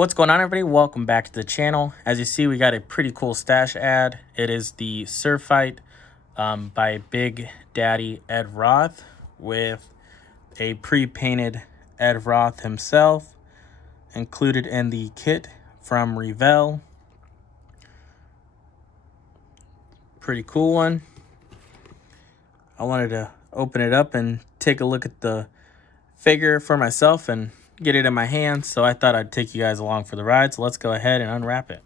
What's going on, everybody? Welcome back to the channel. As you see, we got a pretty cool stash ad. It is the Surfite by Big Daddy Ed Roth with a pre-painted Ed Roth himself included in the kit from Revell. Pretty cool one. I wanted to open it up and take a look at the figure for myself and get it in my hands, so I thought I'd take you guys along for the ride. So let's go ahead and unwrap it.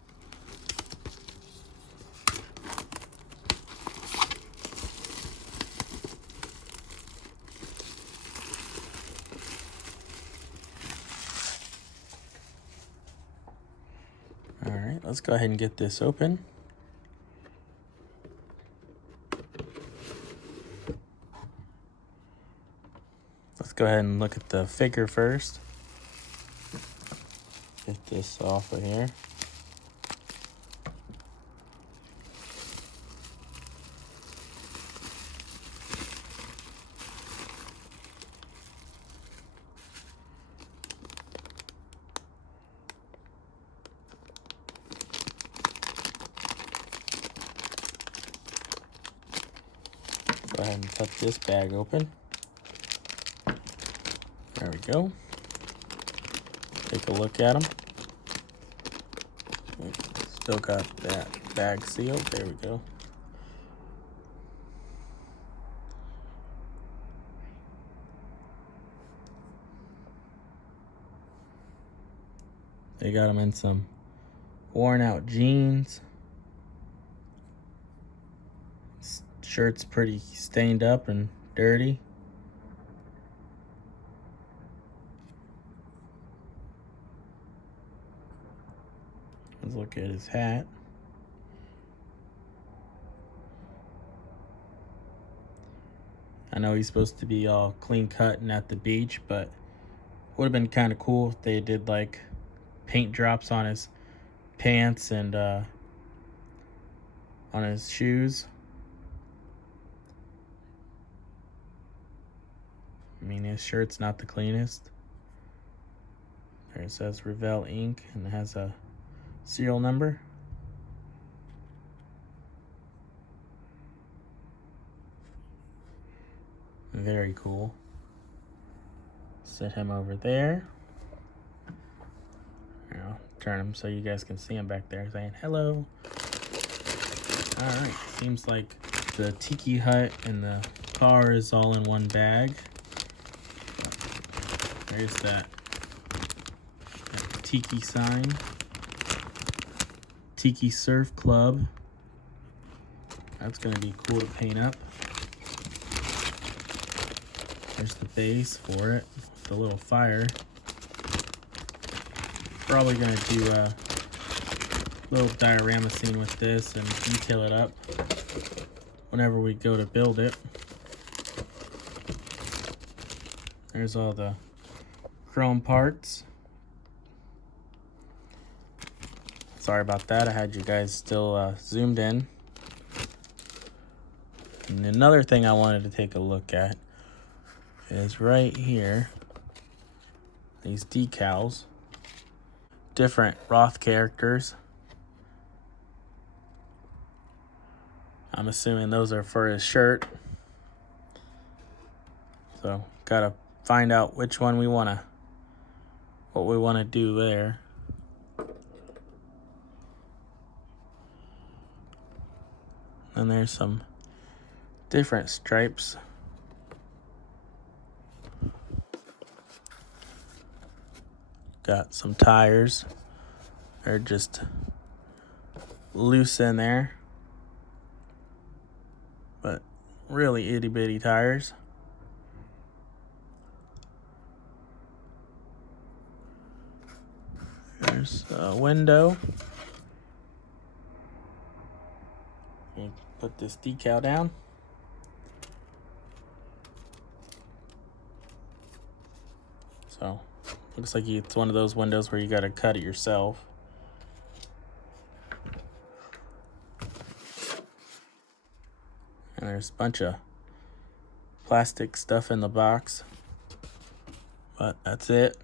All right, let's go ahead and get this open. Let's go ahead and look at the figure first. Get this off of here. Go ahead and cut this bag open. There we go. Take a look at them. Still got that bag sealed. There we go. They got them in some worn out jeans. Shirt's pretty stained up and dirty. Let's look at his hat. I know he's supposed to be all clean cut and at the beach, but would have been kind of cool if they did like paint drops on his pants and on his shoes. I mean, his shirt's not the cleanest. There it says Revell Inc. and it has a serial number. Very cool. Set him over there. I'll turn him so you guys can see him back there saying hello. Alright, seems like the tiki hut and the car is all in one bag. There's that tiki sign. Tiki Surf Club. That's going to be cool to paint up. There's the base for it. The little fire. Probably going to do a little diorama scene with this and detail it up whenever we go to build it. There's all the chrome parts. Sorry about that. I had you guys still zoomed in. And another thing I wanted to take a look at is right here. These decals. Different Roth characters. I'm assuming those are for his shirt. So gotta find out which one we wanna, what we wanna do there. And there's some different stripes. Got some tires. They're just loose in there, but really itty bitty tires. There's a window. You put this decal down. So looks like it's one of those windows where you got to cut it yourself. And there's a bunch of plastic stuff in the box, but that's it.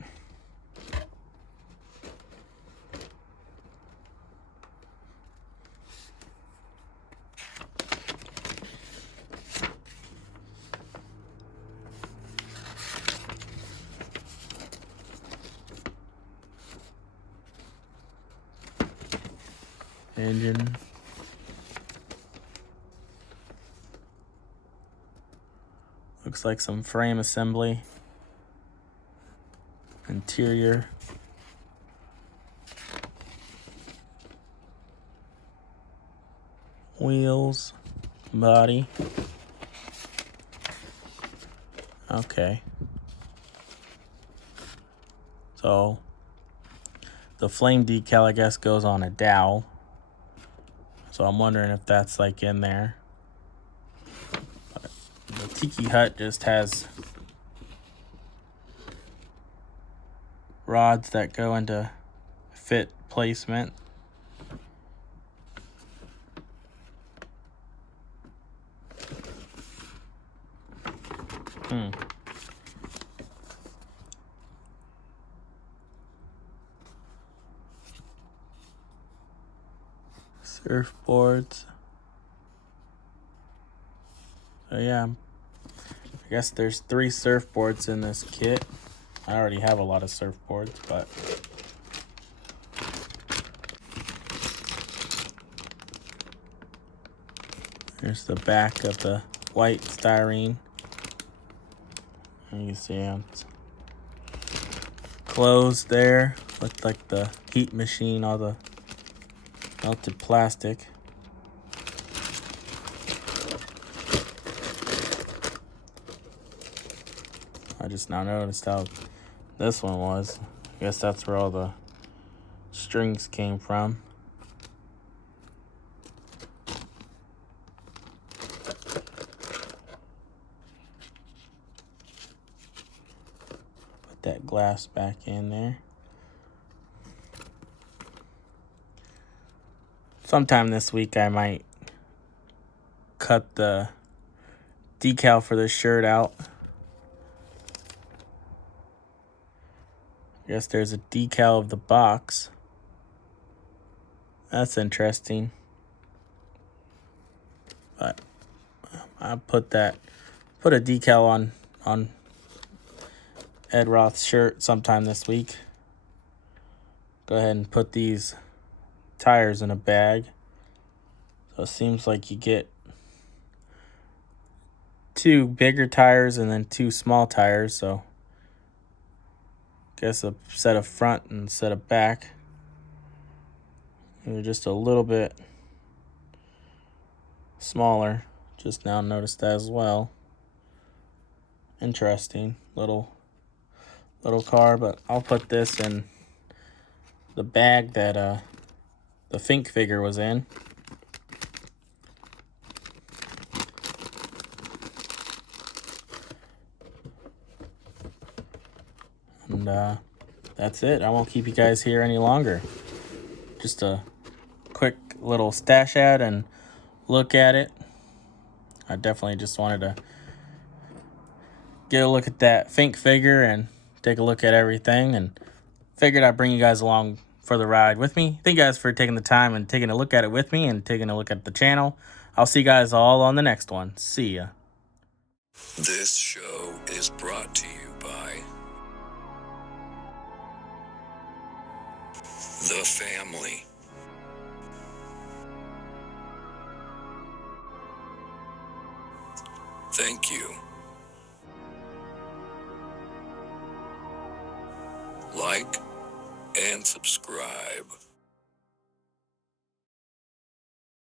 Engine. Looks like some frame assembly. Interior. Wheels. Body. Okay. So the flame decal, I guess, goes on a dowel. So I'm wondering if that's like in there. But the Tiki Hut just has rods that go into fit placement. Surfboards. So yeah, I guess there's 3 surfboards in this kit. I already have a lot of surfboards, but here's the back of the white styrene. And you can see it's closed there with like the heat machine, all the melted plastic. I just now noticed how this one was. I guess that's where all the strings came from. Put that glass back in there. Sometime this week I might cut the decal for this shirt out. I guess there's a decal of the box. That's interesting. But I put a decal on Ed Roth's shirt sometime this week. Go ahead and put these tires in a bag. So it seems like you get 2 bigger tires and then 2 small tires. So I guess a set of front and a set of back. They're just a little bit smaller. Just now noticed that as well. Interesting little car, but I'll put this in the bag that the Fink figure was in. And that's it. I won't keep you guys here any longer. Just a quick little stash ad and look at it. I definitely just wanted to get a look at that Fink figure and take a look at everything, and figured I'd bring you guys along for the ride with me. Thank you guys for taking the time and taking a look at it with me and taking a look at the channel. I'll see you guys all on the next one. See ya. This show is brought to you by The Family. Thank you. Like and subscribe.